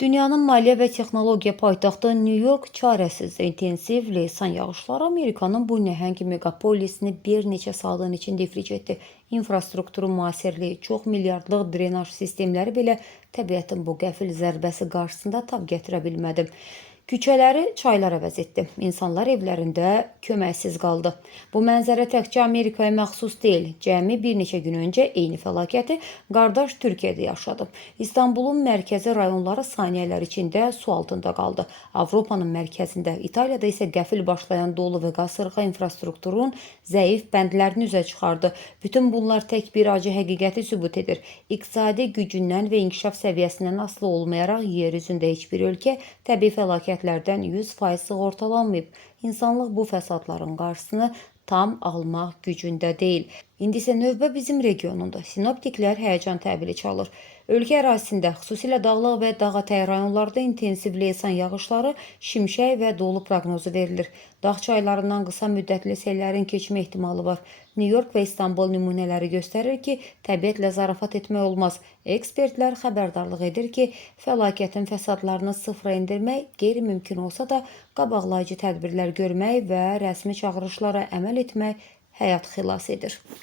Dünyanın maliyyə və texnologiya paytaxtı Nyu-York çarəsiz intensiv leysan yağışları Amerikanın bu nəhəng megapolisini bir neçə saatın içində iflic etdi. İnfrastrukturun müasirliyi, çox milyardlıq drenaj sistemləri belə təbiətin bu qəfil zərbəsi qarşısında tab gətirə bilmədi. Küçələri çaylar əvəz etdi. İnsanlar evlərində köməksiz qaldı. Bu mənzərə təkcə Amerikaya məxsus deyil. Cəmi bir neçə gün öncə eyni fəlakəti qardaş Türkiyədə yaşadı. İstanbulun mərkəzi rayonları saniyələr içində su altında qaldı. Avropanın mərkəzində, İtaliyada isə qəfil başlayan dolu və qasırğa infrastrukturun zəif bəndlərini üzə çıxardı. Bütün bunlar tək bir acı həqiqəti sübut edir. İqtisadi gücündən və inkişaf səviyyəsindən asılı olmayaraq yer üzündə heç bir ölkə təbii fəlakətlərdən 100% sığortalanmayıb. İnsanlıq bu fəsadların qarşısını tam almaq gücündə deyil. İndi isə növbə bizim regionunda. Sinoptiklər həyəcan təbili çalır. Ölkə ərazisində, xüsusilə dağlıq və dağətəyi rayonlarda intensiv leysan yağışları, şimşək və dolu proqnozu verilir. Dağ çaylarından qısa müddətli sellərin keçmə ehtimalı var. Nyu-York və İstanbul nümunələri göstərir ki, təbiətlə zarafat etmək olmaz. Ekspertlər xəbərdarlıq edir ki, fəlakətin fəsadlarını sıfıra endirmək qeyri-mümkün olsa da, qabaqlayıcı tədbirlər görmək və rəsmi çağırışlara əməl etmək həyat xilas edir.